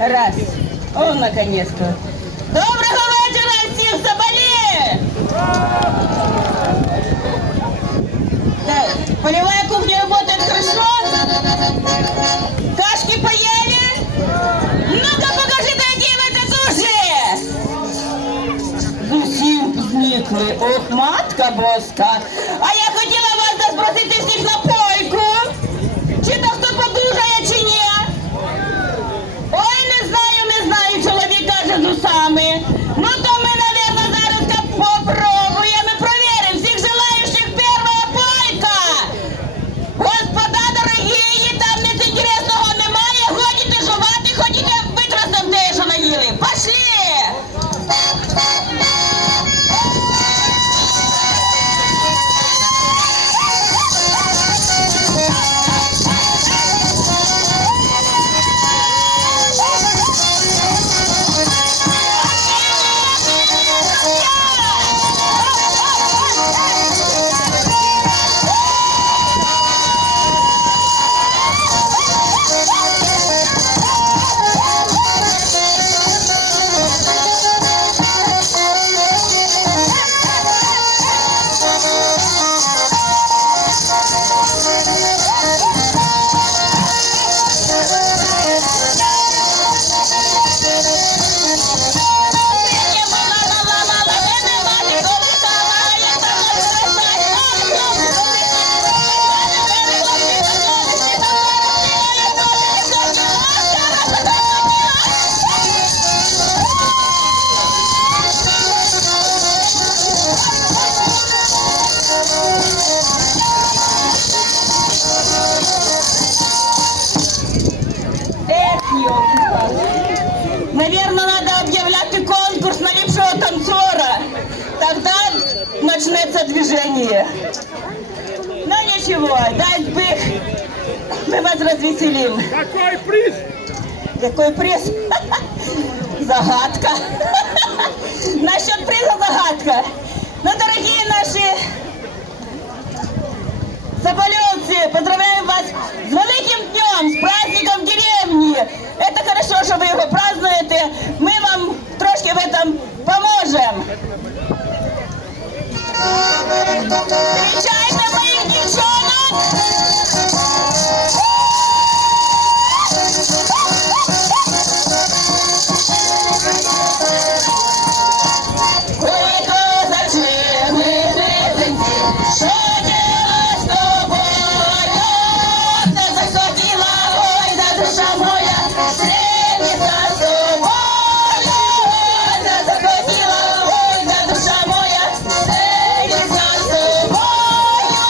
Раз. О, наконец-то. Доброго вечера всем, Соболи! Так, полевая кухня работает хорошо? Кашки поели? Ну-ка покажите, какие вы татуши! Зусім зникли. Ох, матка боска. А я хотіла вас заспросити всіх на пойку. Чи то хто подужає, чи ні? Ой, не знаю, чоловік каже з усами. Ну то ми, наверное, зараз попробуємо, проверим всіх желающих перша пойка. Господа дорогі, там ніц інтересного немає, ходите жувати, ходите витрасом те, що наїли. Пошли! Наверное, надо объявлять конкурс на лучшего танцора. Тогда начнется движение. Ну ничего, дай бог, мы вас развеселим. Какой приз? Какой приз? Загадка. Насчет приза загадка. Ну, дорогие наши соболевцы, поздравляем вас с великим днем, с праздником деревни. Это хорошо, что вы его празднуете. Мы вам трошки в этом поможем. Встречайте моих девчонок! Ой, козачки, мы близнецы, что делать с тобою? Ты захотела, ой, да душа моя, встретиться с тобою. Ты захотела, ой, да душа моя, встретиться с тобою.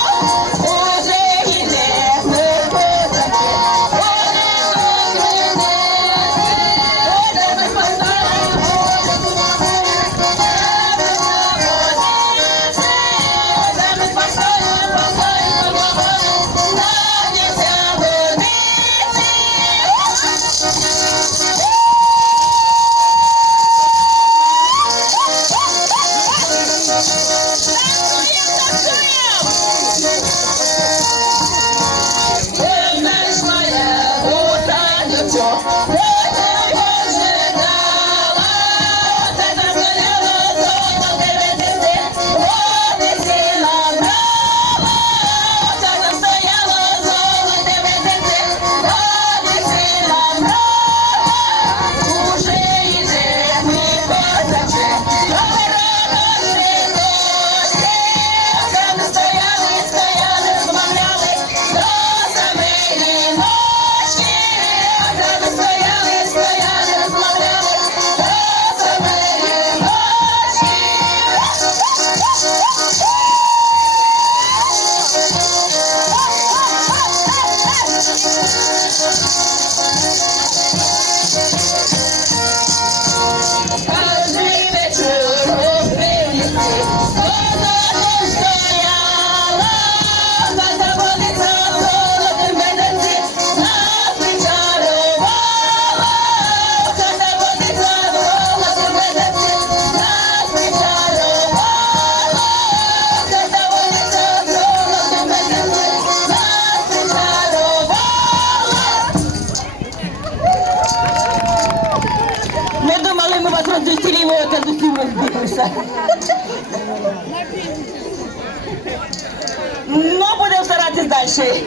Ну, будемо старатись далі.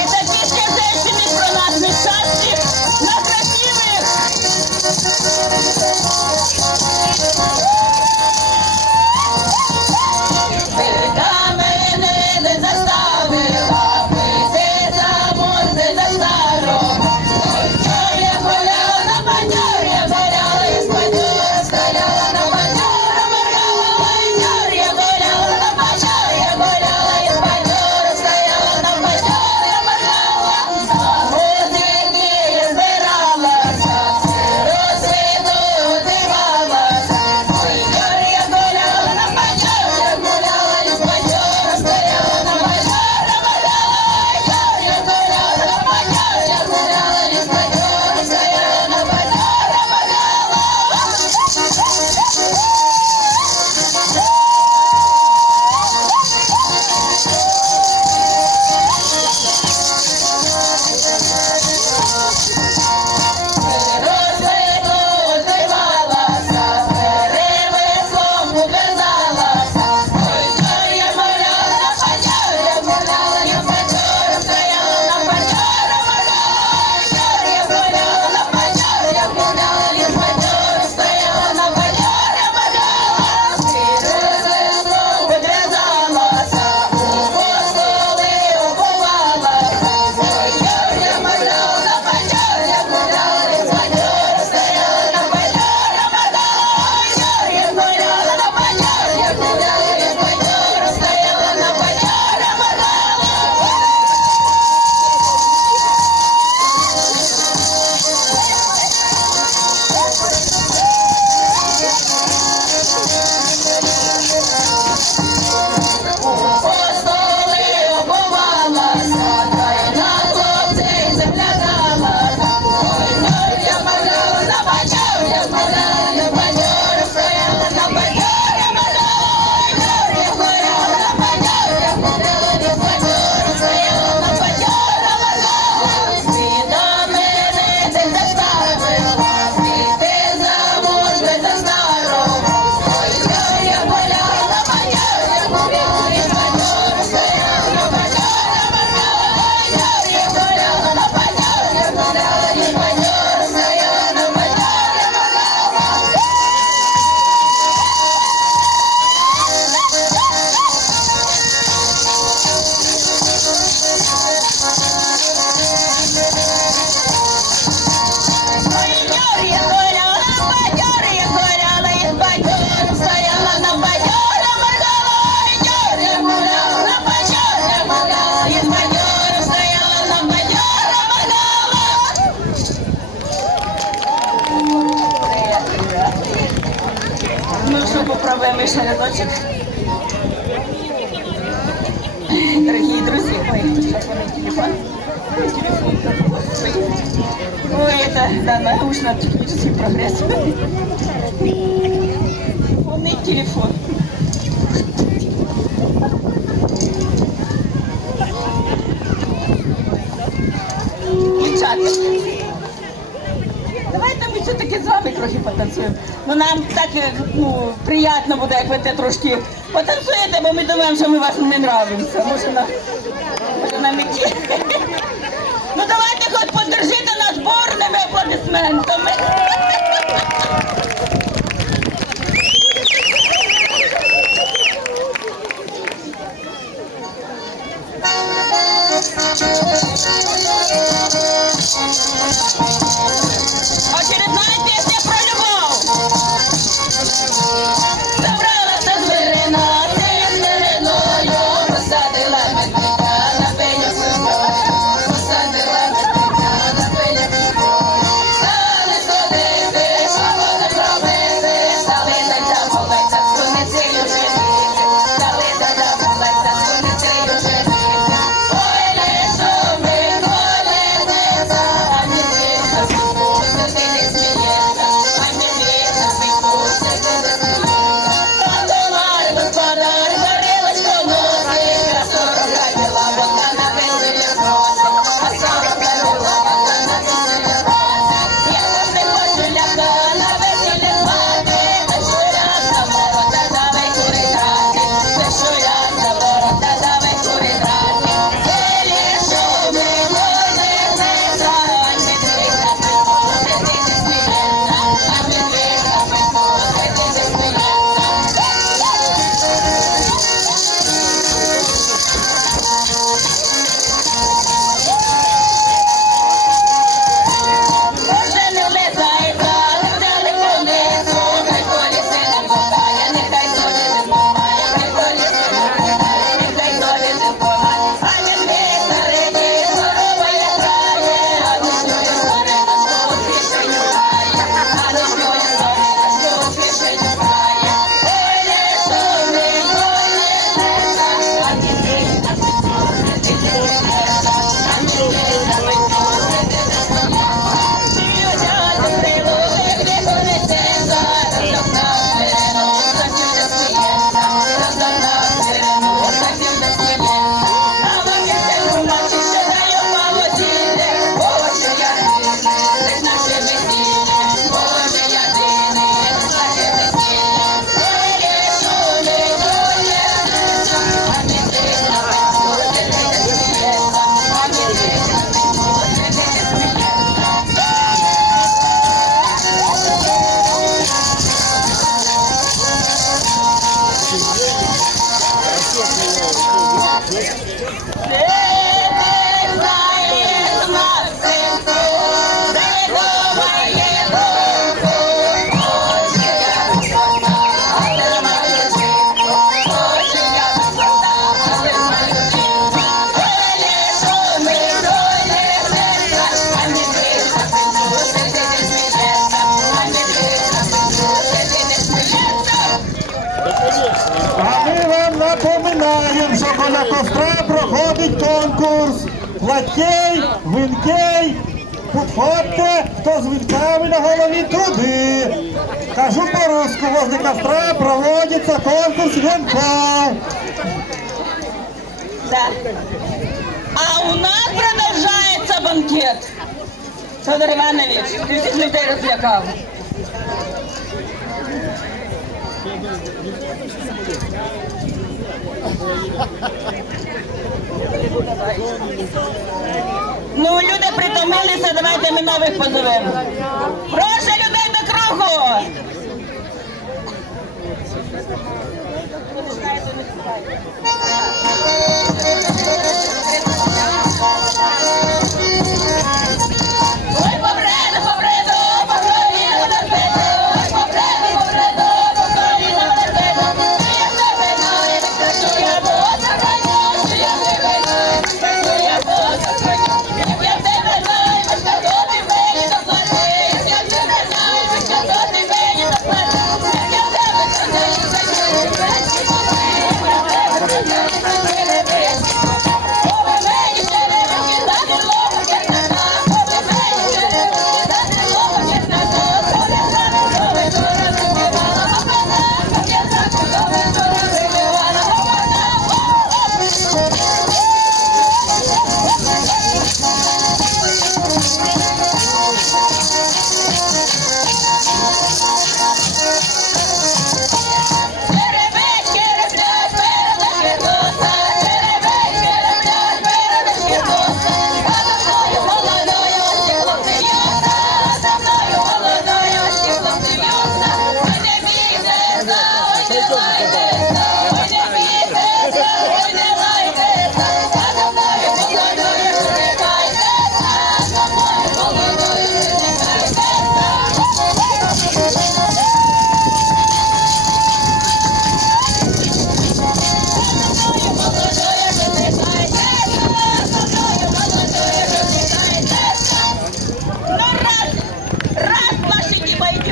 Это песня женщины про нас, несчастных, на красивых. Ти мене не заставила, пити замуж не заставила. Ой, я гуляла на бандер, я гуляла із бандера, стояла на бандера, моргала бандер, я гуляла на бандер, я гуляла із бандера, стояла на бандер, я моргала. Музики я збиралася, розсвіту дивалася. Ой, я гуляла на бандер, я гуляла із бандера, стояла на бандер, я моргала. Я гуляла на бандер, я гуляла із бандера, стояла на бандер, я розсвіту дивалася, перевеслом ув'язалася. Ой, я гуляла на бандер, я гуляла із бандера, стояла на бандер, я моргала. Я гуляла на бандер, я гуляла із бандера, стояла на бандер, я моргала. Перевеслом ув'язалася, у костоли уховалася. Ой, я гуляла на бандер, я гуляла із бандера, стояла на бандер, я моргала. Я гуляла на бандер, я гуляла із бандера, стояла на бандер, я моргала. Костоли обувалася, та й на хлопців заглядалася. Ой, я моргала на бандер, я моргала на бандер, стояла на бандер, я моргала. Я гуляла на бандер, я гуляла із бандера, стояла на бандер, я моргала. Ти до мене не заставила, ти замуж не заставила. Ой, я гуляла на бандер, я гуляла із бандера, стояла на бандер, я моргала. Я гуляла на бандер, я гуляла із бандера, стояла на бандер, я моргала. Я гуляла на бандер, я гуляла із бандера, стояла на бандер, я моргала. Я гуляла на бандер, я гуляла із бандера, стояла на бандер, я моргала. Ну що, поправимо ще рядочок. Дорогі друзі, ой, сейчас вони телефон. Ой, это, да, научно-технический прогресс. Полный телефон. Дівчата, давайте ми все-таки з вами трохи потанцюємо. Ну нам так приємно буде, як ви те трошки потанцюєте, бо ми думаємо, що ми вас не нравимося. Може нам іти. Ну давайте хоч подержите нас бурними аплодисментами. Очередная песня про любовь. Забралася звірина, звіриною, посадила медведя на пеню свиною, посадила медведя на пеню свиною. Стали сюди біля костра проходить конкурс. Лакей, винкей, підходьте, хто з вінками на голові туди. Кажу по-русски, возле костра проводиться конкурс венков. Да. А у нас продолжается банкет. Федор Иванович, ты всех людей развлекал. Ну, люди притомилися, давайте ми нових позовемо. Прошу людей до кругу. Ой, побреду, побреду, по коліна на петлю. Ой, побреду, побреду, по коліна на петлю. Що я тебе знаю, що я боса храню, що я тебе знаю, що я боса храню. Як я тебе знаю, що ти мені доплатиш. Як тебе знаю, що ти мені доплатиш. Як я тебе знаю,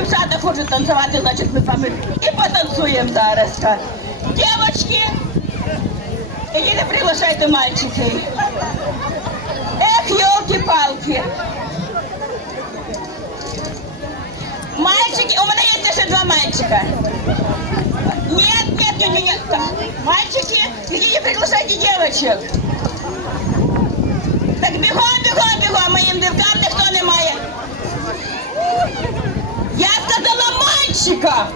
що ти хочуть танцювати, значить ми з вами і потанцюємо зараз. Дівчатки, і не приглашайте мальчики. Ех, ёлки-палки. Мальчики, у мене є ще два мальчика. Нет. Мальчики, идите приглашайте девочек. Так бігом, моїм дівкам ніхто не має. Я сказала мальчика!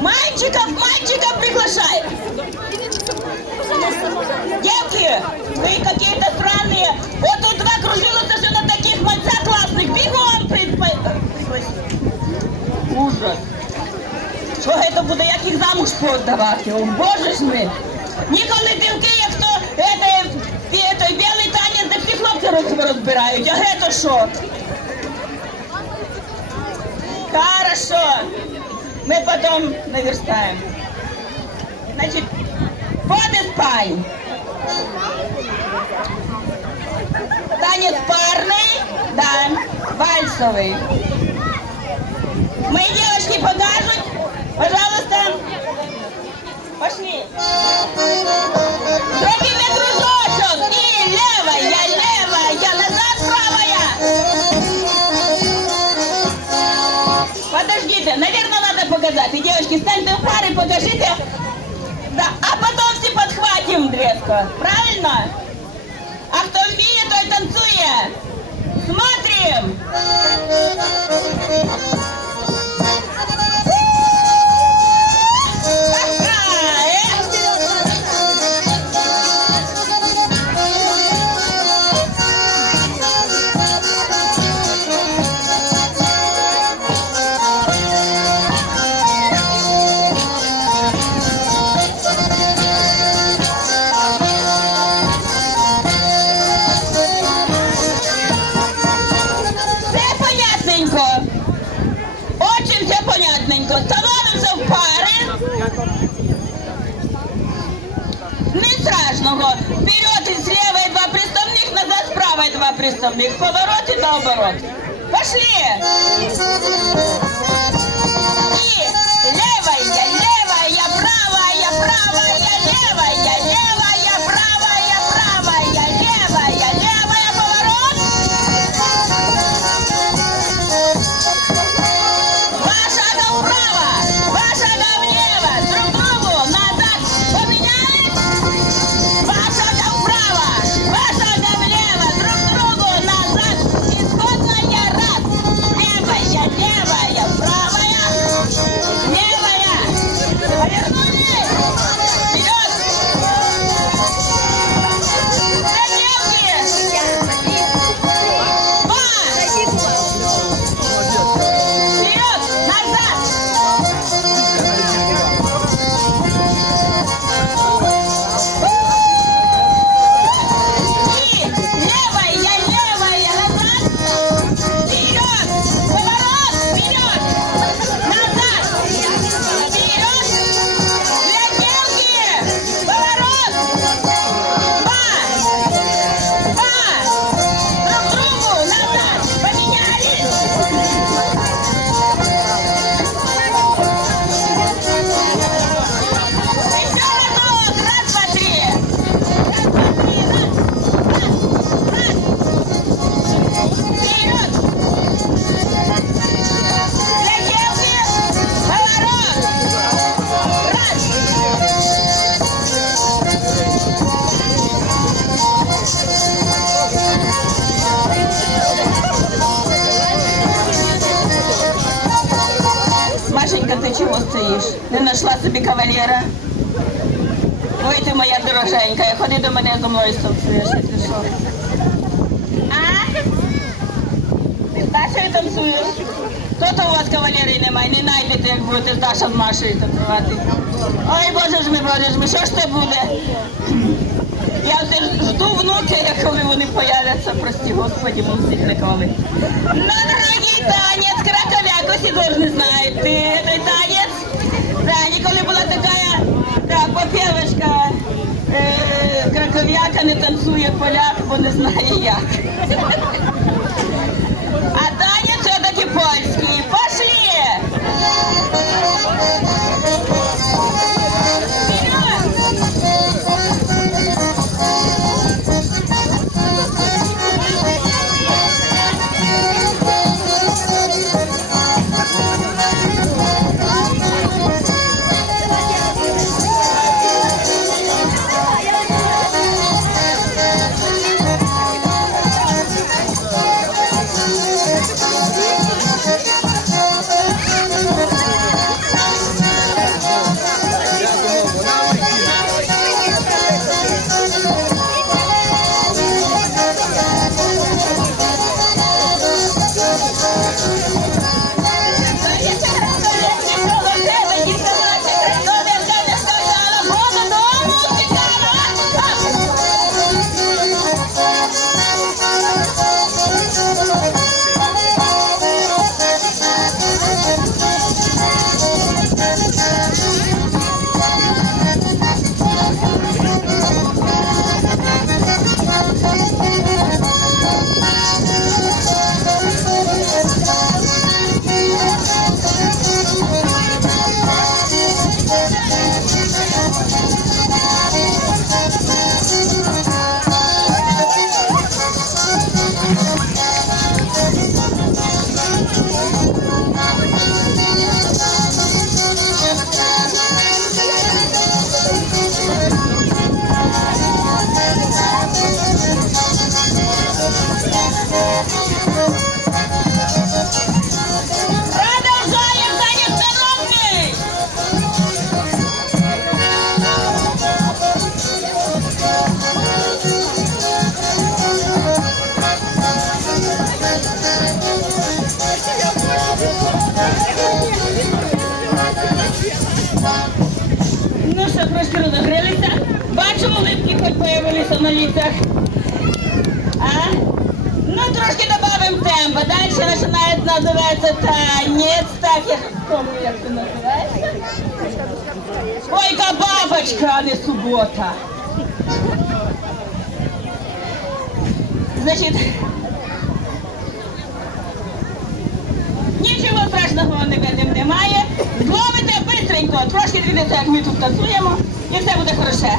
Мальчиков приглашай! Девки, вы какие-то странные. Вот тут два кружилась уже на таких мальцах классных. Бегом Ужас. Що це буде, як їх замуж подавати? О, боже ж ми! Ніколи дівки, як то той білий танець, де всі хлопці розбирають. А гето що? Хорошо. Мы потом наверстаем. Значит, подоспай. Танец парный, да, вальсовый. Мои девочки покажут. Пожалуйста. Пошли. Зробите кружочок. И левая, назад правая. Подождите, наверное, надо показать. И, девочки, станьте в пары, покажите. Да, а потом все подхватим дреско. Правильно? А кто умеет, той танцует. Смотрим. Очень все понятненько. Становимся в пари. Не страшного. Вперед и слева и два приставных, назад справа и два приставных. Поворот и наоборот. Пошли. И левая. собі кавалера. Ой, ти моя дороженька, ходи до мене зо мною танцюєш, якщо що. А? Ти з Дашею танцюєш? То у вас кавалери немає, не знайдете, як будете з Даша з Машею танцювати. Ой, боже ж ми, що ж це буде? Я все жду внуки, коли вони появляться, прості Господи, мусить ніколи. На дорогий танець, краковяк, усі должны знать. Ты этой танец? Да, ніколи була така, да, попівочка, краков'яка не танцює поляк, бо не знає як. А танець все-таки польський. Пошли! Ну що, трошки розогрілися? Бачу, улипки хоч появилися на лицах. А? Ну, трошки добавим темпа. Дальше починає називається танець. Так, я помню, як це називається. Ой-ка, бабочка, а не субота. Значить, нічого страшного немає. Зловите бистренько, трошки дивіться, як ми тут танцюємо, і все буде хороше.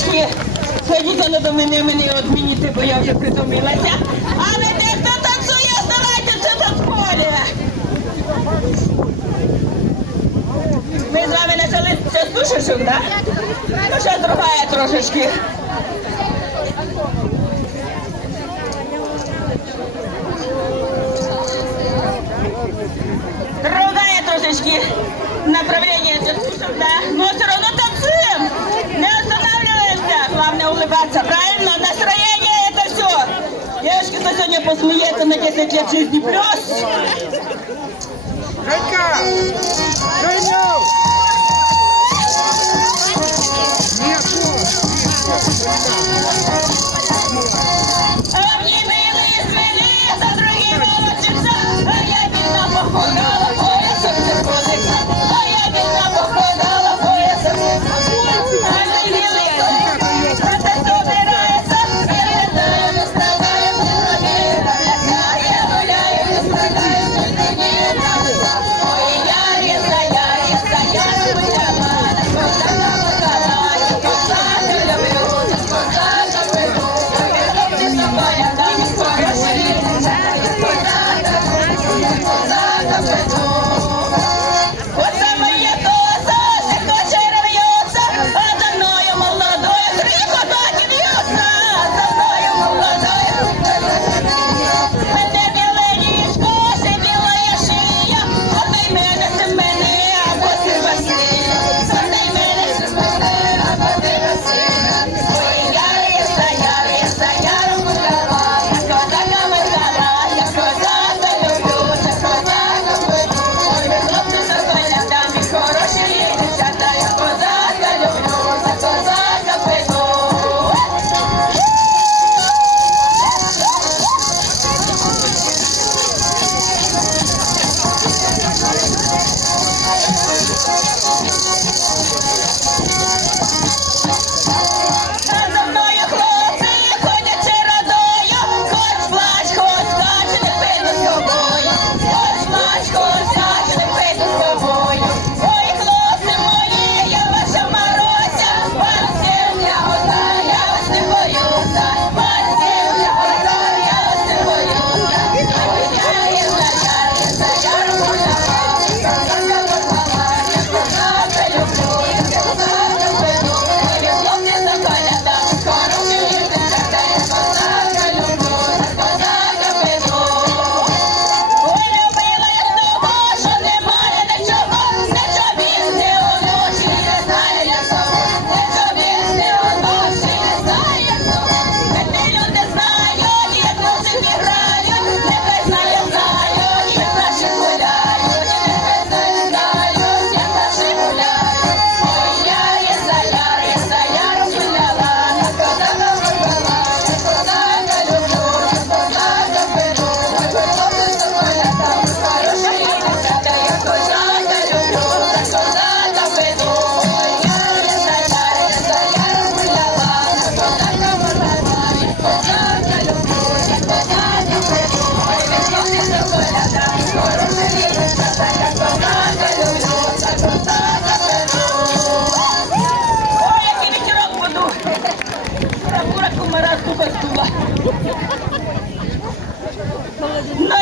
трошечки ходіть до мене одмініти, бо я вже притомилася. Але де хто танцює, оставайте це танцполі. Ми з вами почали з душечок, так? Ну, ще другая трошечки. Другая трошечки направление частушек, да? Но все равно танцуем, не останавливаемся. Главное улыбаться, правильно? Настроение это все. Девушки, кто сегодня посмеется на 10 лет жизни плюс? Женька! Женя! Обними свели за другим молодчиком, а я бедна походала поясом не ходится, а я бедна походала поясом не ходится. А ты милый конь, это собирается, передаем, не страдаем, не робеем, я гуляю, не страдаем, не нравится. Ой, я гуляла, на козака покала, я козака люблю, за козака пойду. Коса моя коса, се хоче рвется, а за мною молодое три козаки бьются, за мною молодое. Мене біленічко, се білая шия, подай мене, а подай Василь. Подай мене, а подай Василь. Ой, я стояла, гуляла, я козака виграла, я козака люблю, за козака пойду. Ой, ви хлопці за колядами, хороші дівчата, я козака люблю, за козака пойду. А за мною хлопці ходять чередою, хоч плач, хоч скач, не піду з тобою. Хоч плач, хоч скач, не піду з тобою. Ой, хлопці мої, я ваша Маруся, вас всім я одна, я вас не боюся. Вас всім я одна, я вас не боюся. Ой, я гуляла, я козака поклала, я козака люблю, я козака пойду. Ой, ви хлопці за колядами, хороші дівчата, я козака люблю, за козака пойду. Ой, любила я того, що немає нічого, не чобіт, не оночі, не знає я того, не чобіт, не оночі, не знає я того. Нехай люди знають, як музики грають, нехай знають, як наші гуляють, нехай знають, як наші гуляють. Ой, я стояла, гуляла, на козака виграла, я козака люблю, за козака пойду. Ой, ви хлопці за колядами, хороші дівчата, я козака люблю, за козака пойду. Ой, я стояла, гуляла, на козака виграла, я козака люблю, за козака пойду. Ой, ви хлопці за колядами, хороші дівчата, я козака люблю, за козака пойду. Ой, який вітерок подув! Кура кумара сука здула. Ну,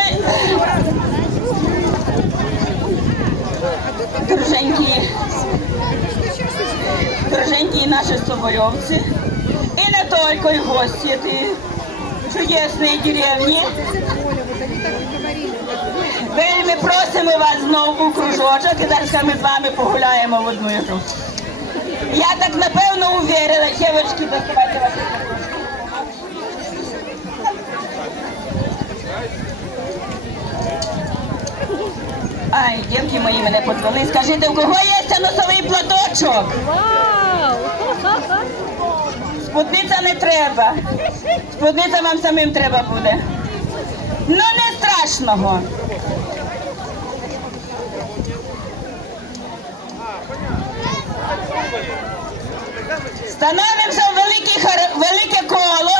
друженькі наші соболевцы, и не только и гости этой чудесной деревни. Вельми просимо вас знову у кружочок, і зараз ми з вами погуляємо в одну ігру. Я так напевно уверила, дівчатки, доставайте ваші. Ай, дівки мої мене подвели. Скажіть, у кого є носовий платочок? Спідниця не треба. Спідниця вам самим треба буде. Ну, не страшного. Становимося в велике коло.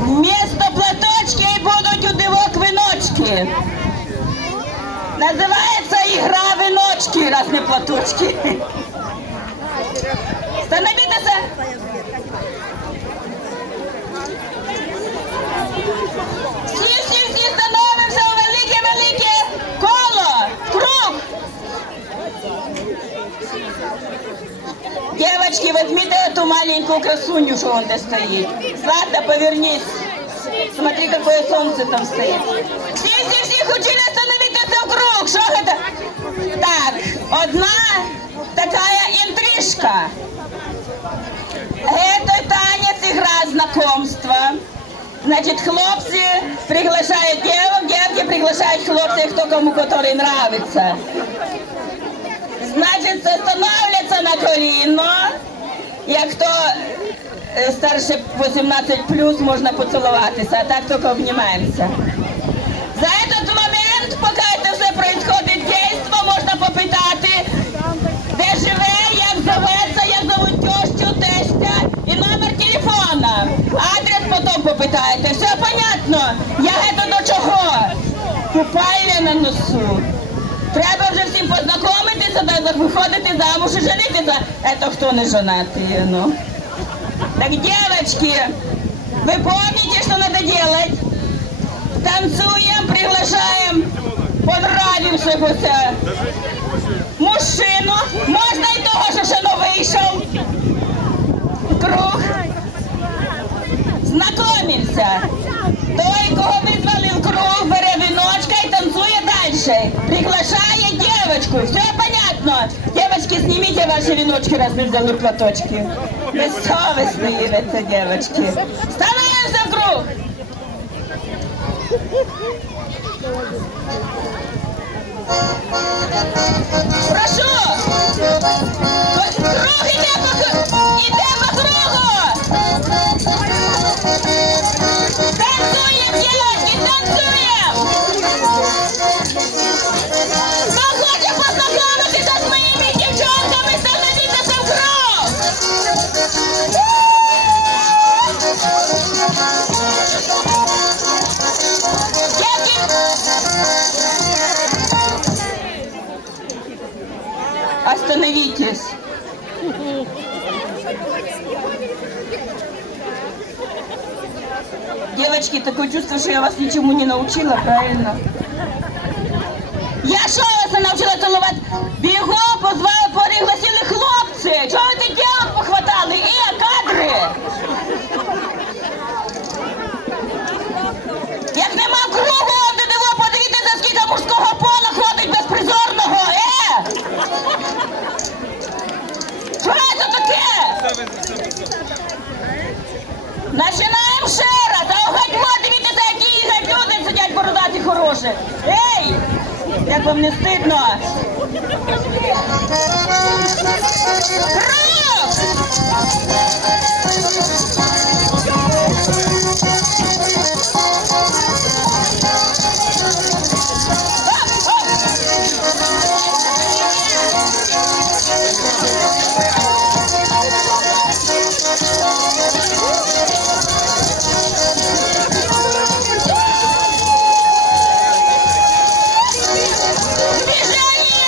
Вмісто платочки будуть у дивок віночки. Називається ігра віночки. платочки, раз не платочки. Становитися. Всі становимося у велике коло, круг. Девочки, возьмите эту маленькую красуню, что он здесь стоит. Злата, повернись. Смотри, какое солнце там стоит. Всі хотіли становитися в круг. Що это? Так, одна такая интрижка. Это танец, игра, знакомство. Значит, хлопцы приглашают девок, девки приглашают хлопцев, кто кому который нравится. Значит, становляться на коліно. Як хто старше 18+, можна поцілуватися, а так тільки обнімаємося. За этот момент, поки це все происходит, дійство, можна попитати, де живе, як зоветься, як зовуть тещу, тестя і номер телефона. Адрес потім попитаєте. Все понятно? Я это до чого? Купальня на носу. Треба вже всім познайомитися, да, виходити замуж і женитися. Это хто не женатий, ну. Так, девочки, вы помните, что надо делать? Танцуем, приглашаем понравившегося мужчину. Можна і того, що ще не вийшов. Круг. Знакомимся. Той, кого визвали в круг, бере віночка і танцює далі. Приглашає девочку. Все понятно? Девочки, снимите ваши веночки, раз мы взяли платочки. Бессовестные это девочки. Становимся в круг. Прошу. Круг іде по кругу. Танцуем, девочки, танцуем. Хто хоче познайомитися з моїми дівчатками, становіться в круг. Остановитесь. Девочки, такое чувство, что я вас ничему не научила, правильно? Я що вас не навчила цілувати? Бігом позвали, пригласили хлопці. Чого ви тих дівок похватали? Кадри! Як нема кругу, то диво, подивіться, скільки мужського пола ходить безпризорного, Що це таке? Починаємо ще раз, а огодьмо, дивіться, які геть люди сидять бородаті хороші. Ей! Як вам не стидно? Круг! Движение!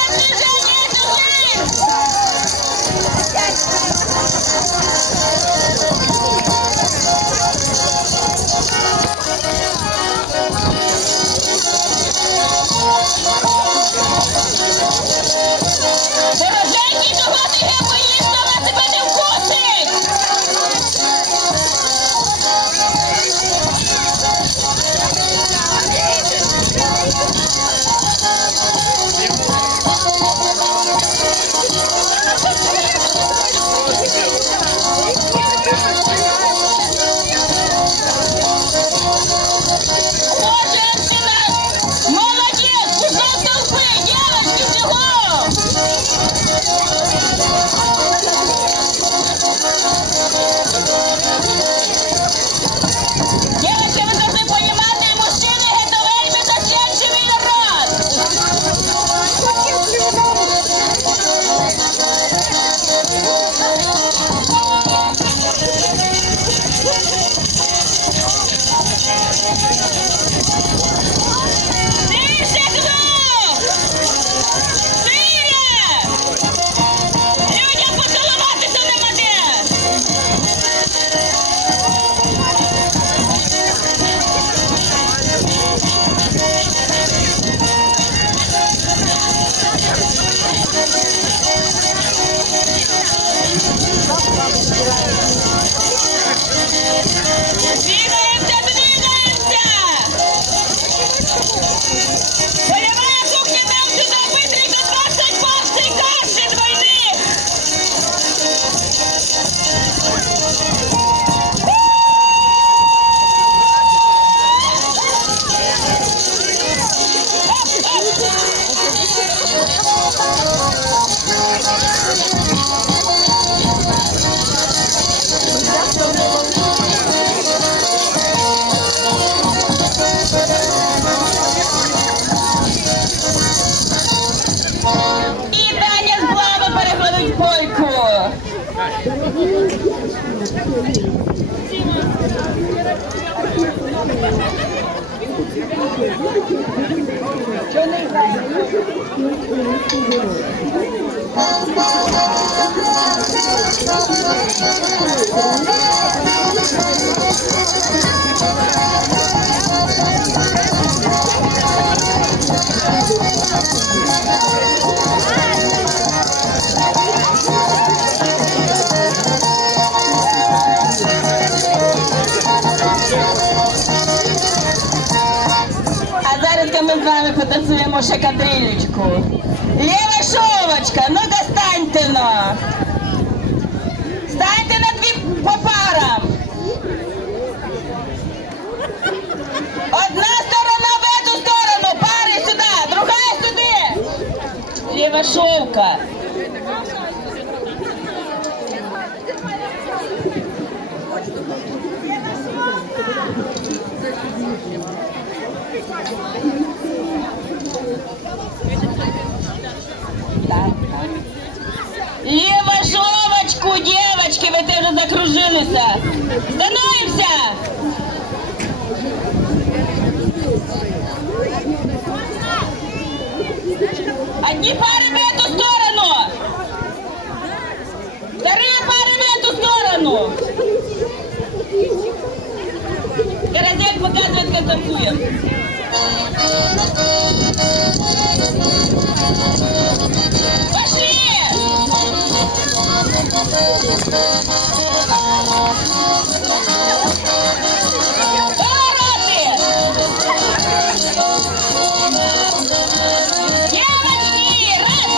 Чого не грає? А зараз ми з вами потанцюємо ще кадрилючку. Лєва шовочка, ну-ка станьте, ну. Станьте на дві по парам. Одна сторона в эту сторону, пари сюди, другая сюди. Лєва шовка. Лево шовочку, девочки, ви те вже закружилися. Становимся! Одни пары в эту сторону! Вторые пары в эту сторону! Каразель показывает, как танцуем. Пошли! Повороты! Девочки! Раз!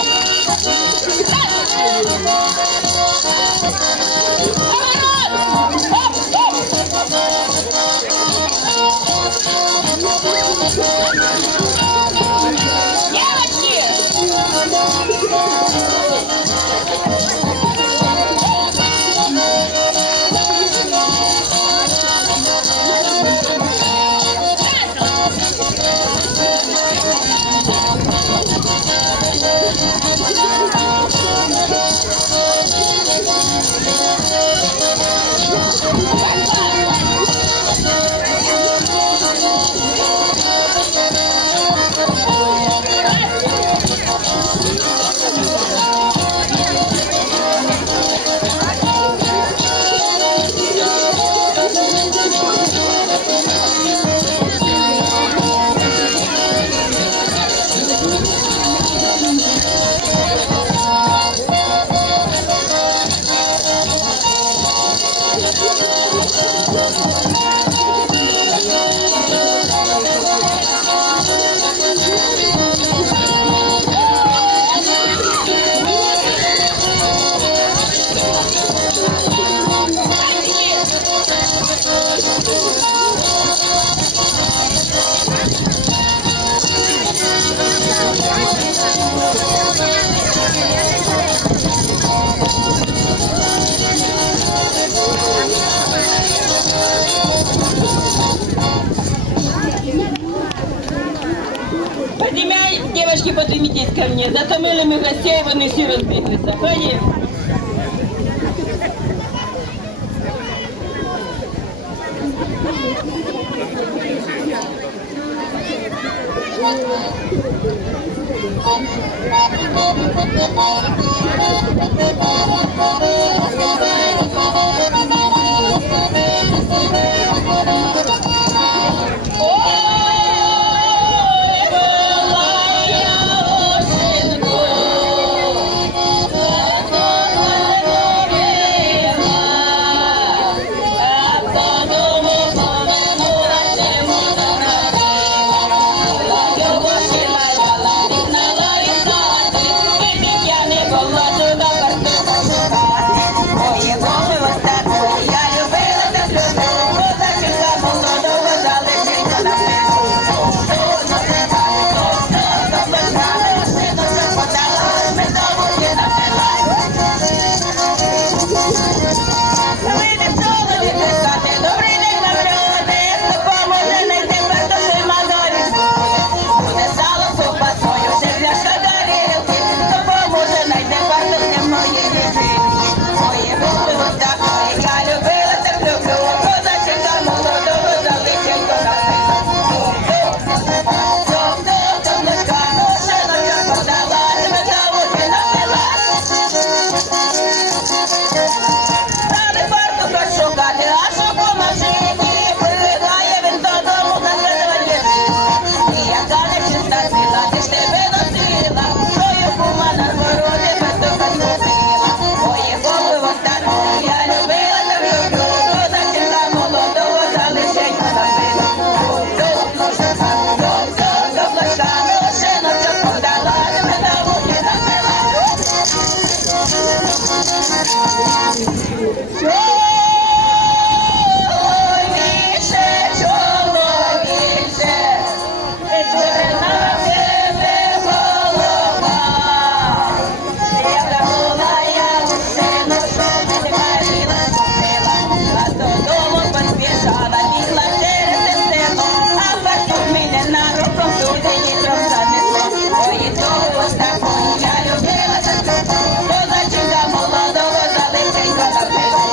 Поворот! Оп, оп! Девочки, поднимитесь ко мне. Затомили мы гостей, вони всі розбіглися. Ходіть. Ой, Боже, вот так Чоловіче, чоловіче, буде на тебе голова. Яка була я сина, що не марила сила, а додому поспішала, бігла через село, а фартух мене на руках туди вітром занесло. Ой, довго стаху я любила таку, бо зачинка молодого залишенько напила.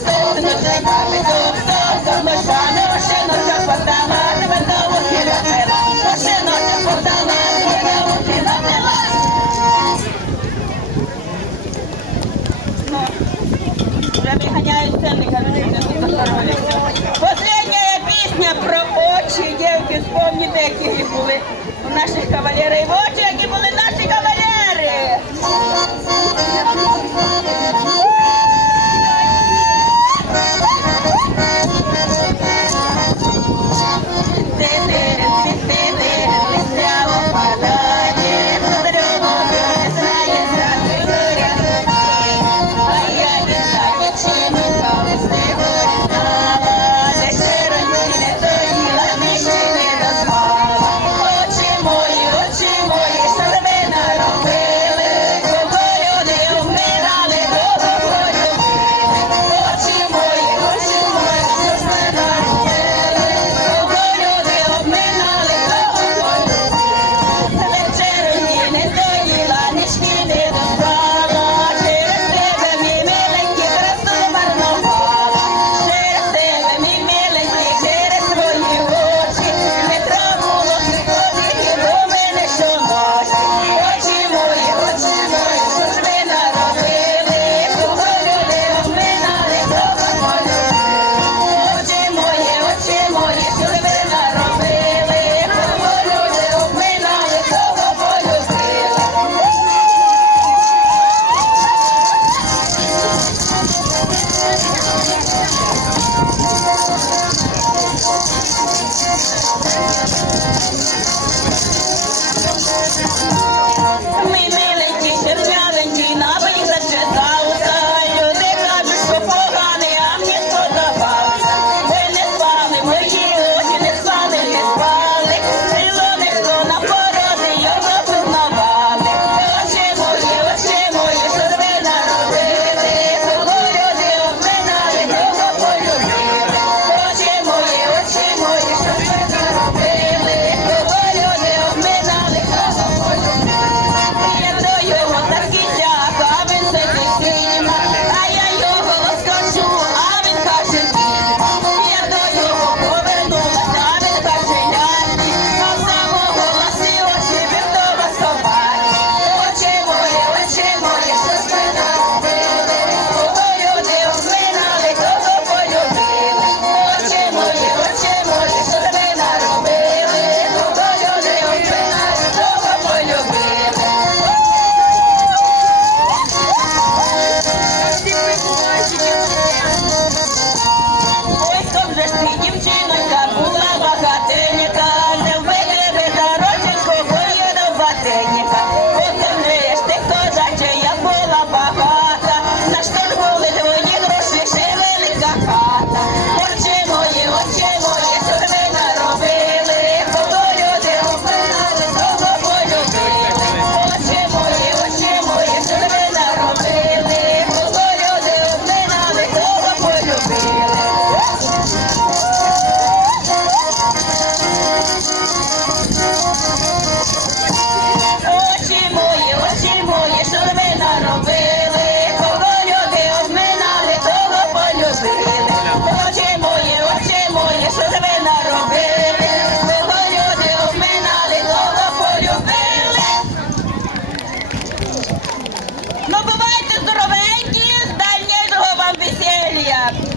Стовно жебами, стовно мишами, ошиночок подала, тебе довго хірапила, ошиночок подала, тебе довго хірапила. Вже виганяють сцени, кажуть, що тут здоров'я. Последняя пісня про очі, дівки, вспомните, які були у наших кавалерів. Очі, які були наші кавалери.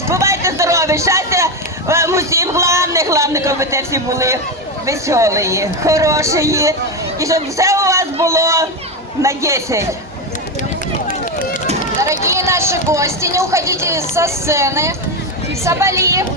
Бувайте здорові, щастя вам усім, головне, щоб ви всі були веселі, хороші, і щоб все у вас було на 10. Дорогие наши гости, не уходите со сцены. Соболиев.